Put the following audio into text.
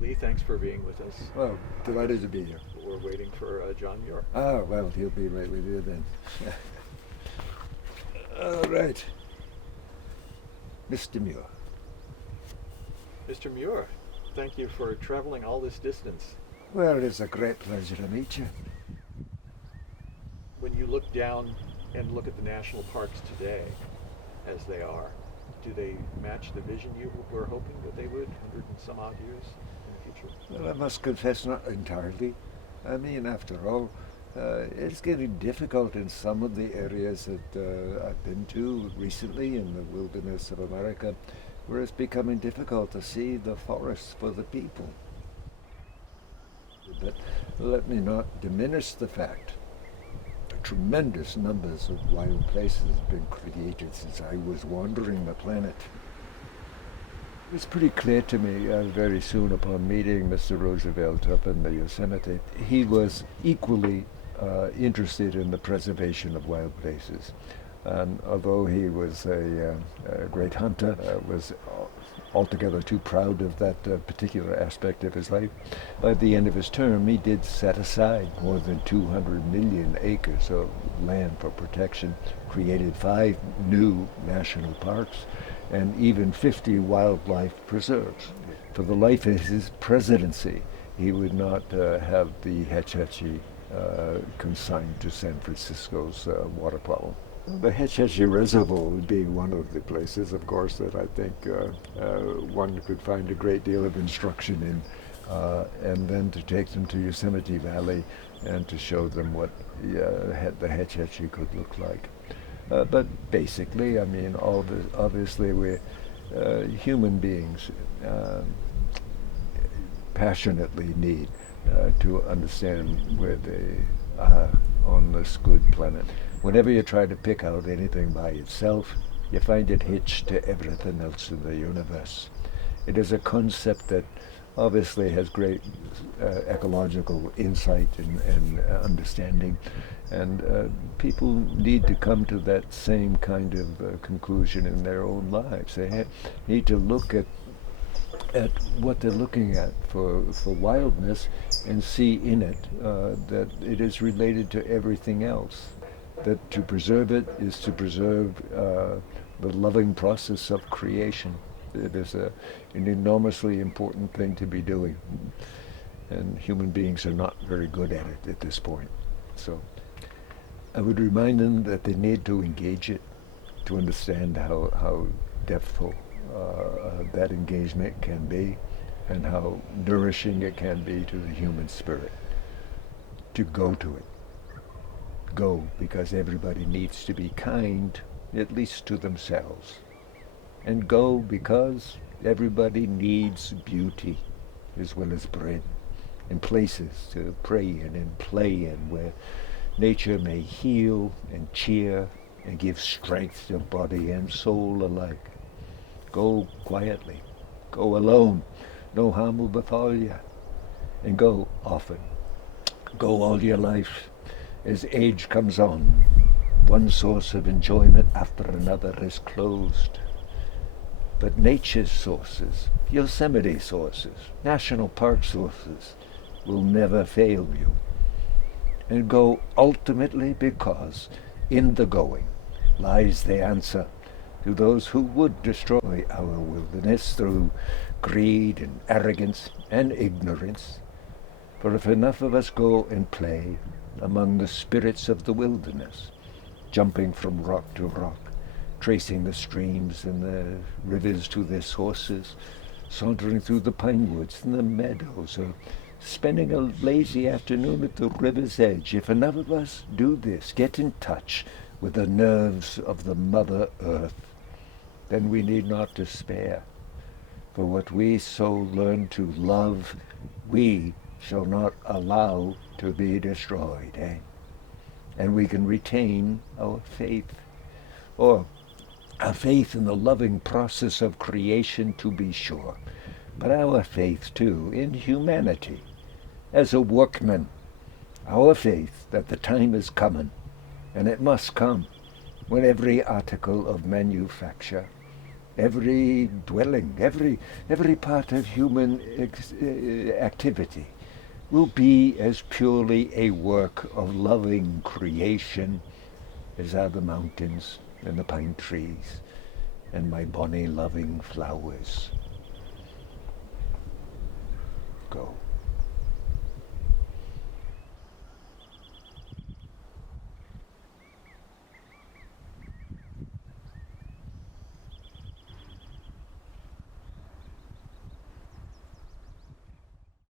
Lee, thanks for being with us. Well, delighted to be here. We're waiting for John Muir. Ah, well, he'll be right with you then. All right. Mr. Muir. Mr. Muir, thank you for traveling all this distance. Well, it's a great pleasure to meet you. When you look down and look at the national parks today, as they are, do they match the vision you were hoping that they would 100 and some odd years in the future? Well, I must confess, not entirely. I mean, after all, it's getting difficult in some of the areas that I've been to recently in the wilderness of America, where it's becoming difficult to see the forests for the people. But let me not diminish the fact that tremendous numbers of wild places have been created since I was wandering the planet. It was pretty clear to me very soon upon meeting Mr. Roosevelt up in the Yosemite, he was equally interested in the preservation of wild places. And although he was a great hunter, was altogether too proud of that particular aspect of his life, by the end of his term he did set aside more than 200 million acres of land for protection, created 5 new national parks, and even 50 wildlife preserves. For the life of his presidency, he would not have the Hetch Hetchy consigned to San Francisco's water problem. The Hetch Hetchy Reservoir would be one of the places, of course, that I think one could find a great deal of instruction in, and then to take them to Yosemite Valley and to show them what the Hetch Hetchy could look like. But basically, I mean, obviously we're human beings passionately need to understand where they are on this good planet. Whenever you try to pick out anything by itself, you find it hitched to everything else in the universe. It is a concept that obviously has great ecological insight and understanding, and people need to come to that same kind of conclusion in their own lives. They need to look at what they're looking at for wildness and see in it that it is related to everything else. That to preserve it is to preserve the loving process of creation. It is an enormously important thing to be doing, and human beings are not very good at it at this point. So I would remind them that they need to engage it to understand how depthful that engagement can be and how nourishing it can be to the human spirit. To go to it. Go because everybody needs to be kind, at least to themselves. And go because everybody needs beauty as well as bread, and places to pray in and play in where nature may heal and cheer and give strength to body and soul alike. Go quietly, go alone, no harm will befall you, and go often. Go all your life. As age comes on, one source of enjoyment after another is closed. But nature's sources, Yosemite sources, national park sources, will never fail you. And go ultimately because in the going lies the answer to those who would destroy our wilderness through greed and arrogance and ignorance. For if enough of us go and play among the spirits of the wilderness, jumping from rock to rock, tracing the streams and the rivers to their sources, sauntering through the pine woods and the meadows, or spending a lazy afternoon at the river's edge, if enough of us do this, get in touch with the nerves of the Mother Earth, then we need not despair. For what we so learn to love, we shall not allow to be destroyed, and we can retain our faith, or our faith in the loving process of creation, to be sure, but our faith too in humanity as a workman, our faith that the time is coming, and it must come, when every article of manufacture every dwelling, every part of human activity will be as purely a work of loving creation as are the mountains and the pine trees and my bonny loving flowers. Go.